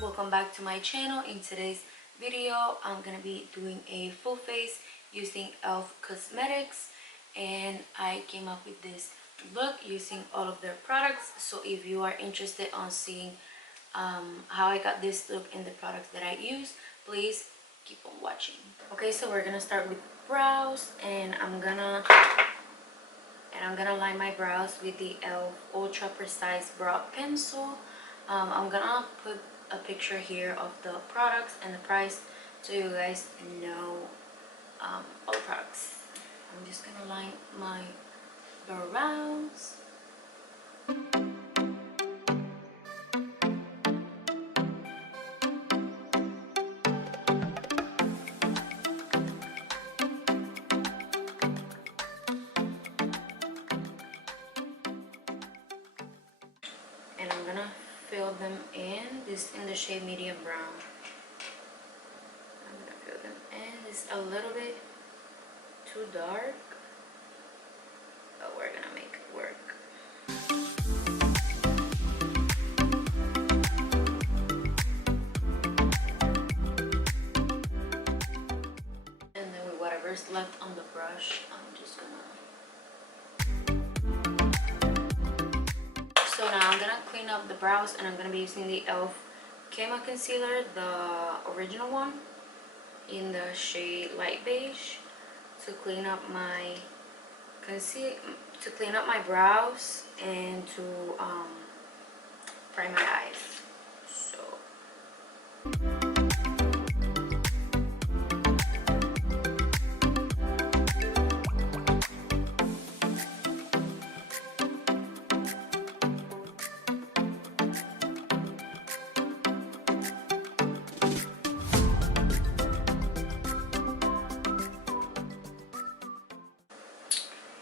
Welcome back to my channel. In today's video I'm gonna be doing a full face using E.L.F cosmetics, and I came up with this look using all of their products. So if you are interested on seeing how I got this look in the products that I use, please keep on watching. Okay, so we're gonna start with brows, and I'm gonna line my brows with the E.L.F Ultra Precise Brow Pencil. I'm gonna put a picture here of the products and the price so you guys know all the products. I'm just gonna line my brows. And I'm gonna fill them in. This in the shade medium brown. I'm gonna fill them in. It's a little bit too dark, but we're gonna make it work. And then with whatever's left on the brush, I'm just gonna. So now I'm gonna clean up the brows, and I'm gonna be using the E.L.F Camo Concealer, the original one, in the shade light beige, to clean up my brows and to prime my eyes.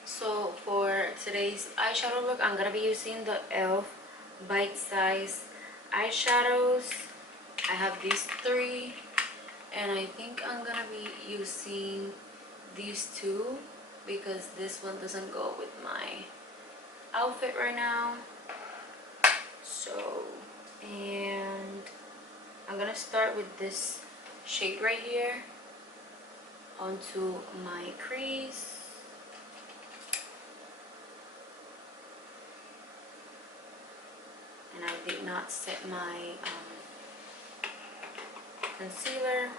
So for today's eyeshadow look, I'm gonna be using the E.L.F Bite Size eyeshadows. I have these three, and I think I'm gonna be using these two because this one doesn't go with my outfit right now. So, and I'm gonna start with this shade right here onto my crease. And I did not set my concealer.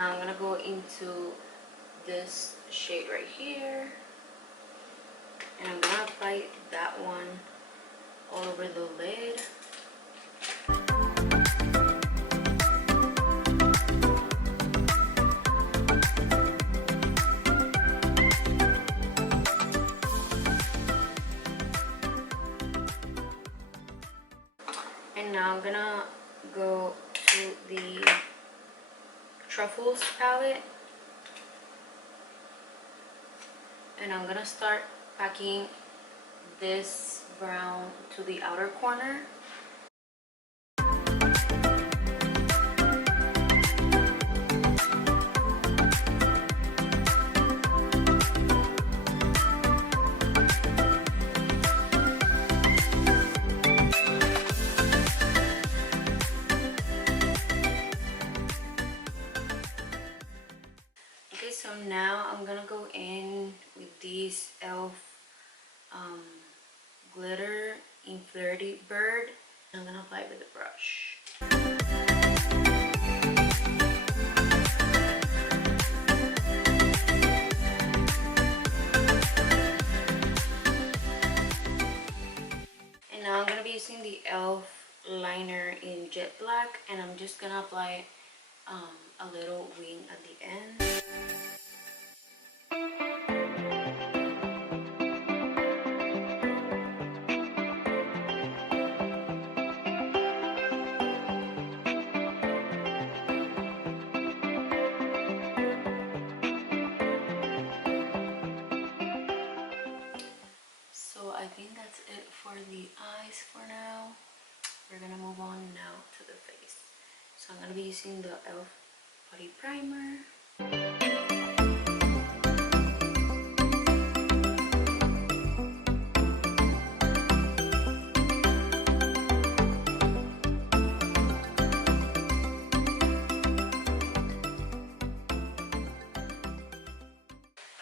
I'm gonna go into this shade right here, and I'm gonna apply that one all over the lid. And now I'm gonna go to the Truffles palette, and I'm gonna start packing this brown to the outer corner. Okay, so now I'm gonna go in with these E.L.F glitter in Flirty Bird. I'm gonna apply it with a brush. And now I'm gonna be using the E.L.F liner in Jet Black, and I'm just gonna apply a little wing at the end. the eyes for now. We're gonna move on now to the face. So I'm gonna be using the E.L.F body primer.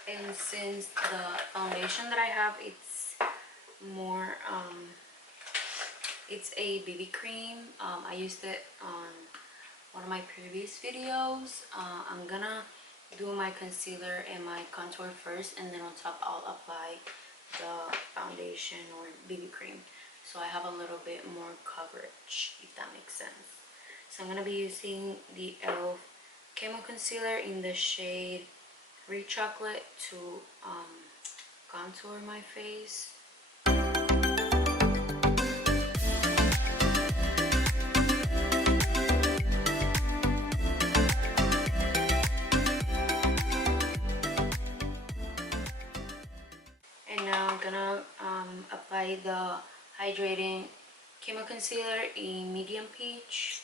And since the foundation that I have, it's more it's a BB cream. I used it on one of my previous videos. I'm gonna do my concealer and my contour first, and then on top I'll apply the foundation or BB cream, so I have a little bit more coverage, if that makes sense. So I'm gonna be using the E.L.F Camo Concealer in the shade Rich Chocolate to contour my face. And now I'm gonna apply the hydrating Camo Concealer in Medium Peach.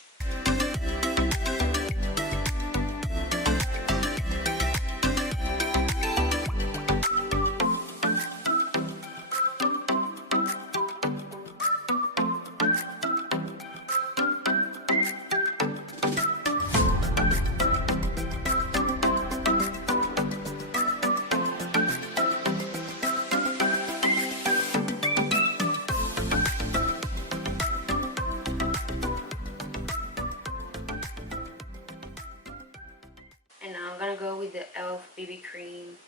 And now I'm gonna go with the E.L.F BB cream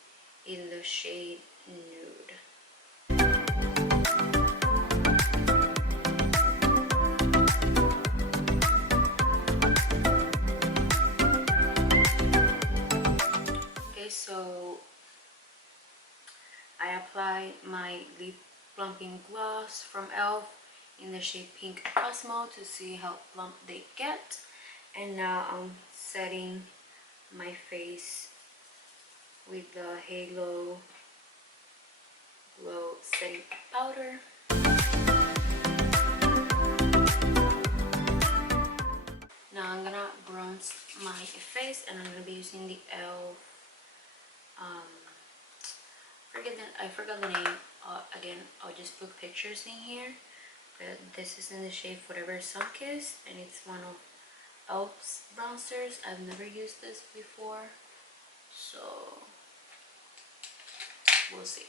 in the shade Nude. Okay, so I apply my lip plumping gloss from E.L.F in the shade Pink Cosmo to see how plump they get. And now I'm setting my face with the Halo Glow Setting Powder. Now I'm gonna bronze my face, and I'm gonna be using the E.L.F. I forgot the name. Again, I'll just put pictures in here. But this is in the shade Forever Sunkissed, and it's one of E.L.F's bronzers. I've never used this before, so we'll see.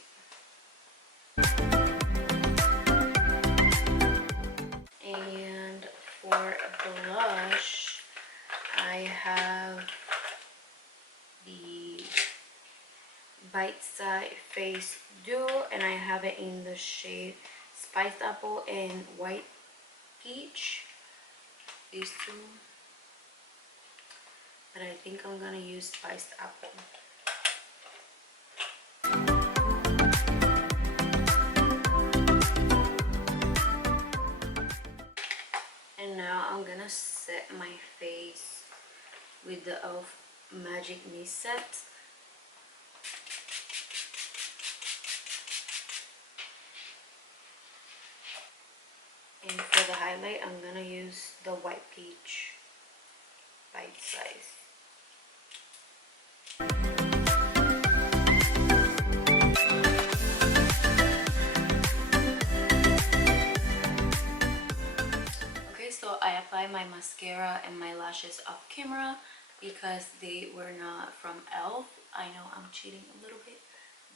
And for blush, I have the Bite Size Face Duo, and I have it in the shade Spiced Apple and White Peach. These two. But I think I'm gonna use Spiced Apple. And now I'm gonna set my face with the E.L.F Magic Mist Set. And for the highlight, I'm gonna use the White Peach Bite Size. Okay, so I applied my mascara and my lashes off camera because they were not from E.L.F. I know I'm cheating a little bit,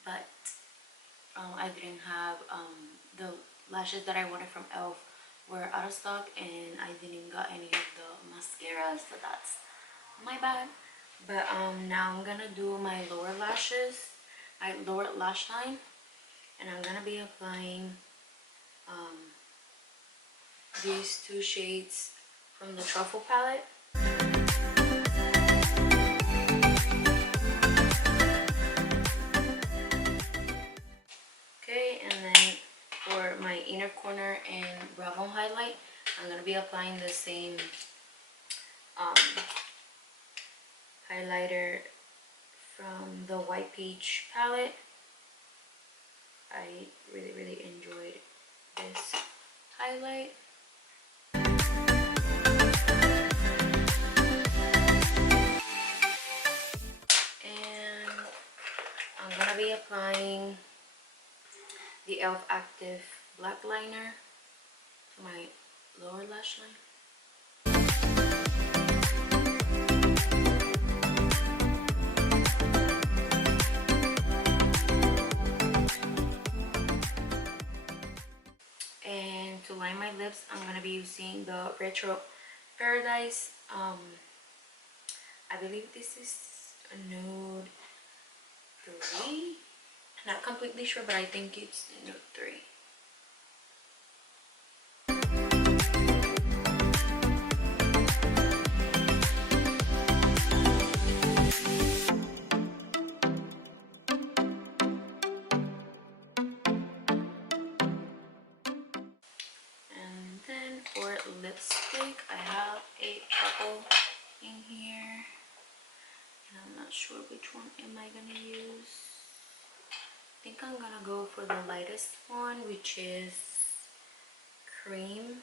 but I didn't have the lashes that I wanted from E.L.F. were out of stock, and I didn't got any of the mascaras, so that's my bad. But now I'm gonna do my lower lashes, my lower lash line, and I'm gonna be applying these two shades from the Truffle palette. Okay, and then for my inner corner and brow bone highlight, I'm gonna be applying the same highlighter from the White Peach palette. I really enjoyed this highlight. And I'm gonna be applying the E.L.F. Active Black Liner to my lower lash line. And to line my lips, I'm gonna be using the Retro Paradise. I believe this is a Nude 3. Not completely sure, but I think it's Nude 3. And then for lipstick, I have a couple in here. And I'm not sure which one am I gonna use. I think I'm gonna go for the lightest one, which is Cream,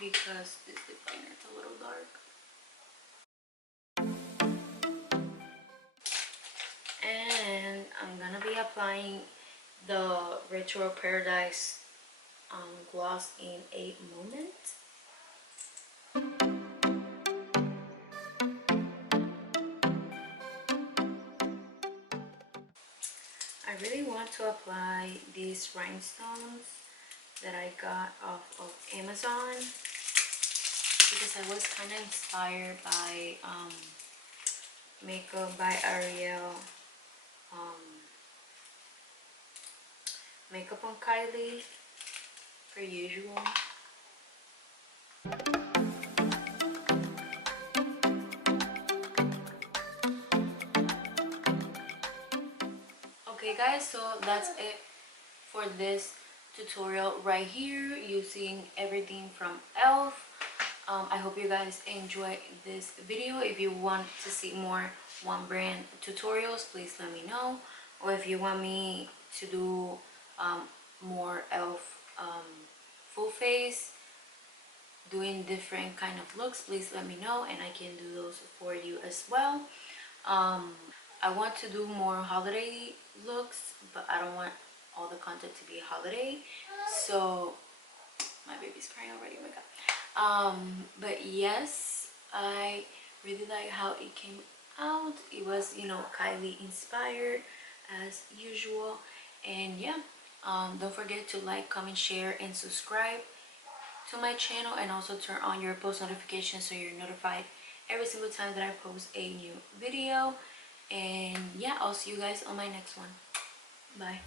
because this lip liner is a little dark. And I'm gonna be applying the Retro Paradise gloss in a moment. I really want to apply these rhinestones that I got off of Amazon because I was kind of inspired by Makeup by Ariel, Makeup on Kylie, per usual. Okay guys, so that's it for this tutorial right here using everything from E.L.F. I hope you guys enjoyed this video. If you want to see more one brand tutorials, please let me know. Or if you want me to do more E.L.F. Full face, doing different kind of looks, please let me know and I can do those for you as well. I want to do more holiday looks, but I don't want all the content to be holiday. So my baby's crying already, oh my god. But yes, I really like how it came out. It was, you know, Kylie inspired as usual. And yeah, don't forget to like, comment, share, and subscribe to my channel, and also turn on your post notifications so you're notified every single time that I post a new video. And yeah, I'll see you guys on my next one. Bye.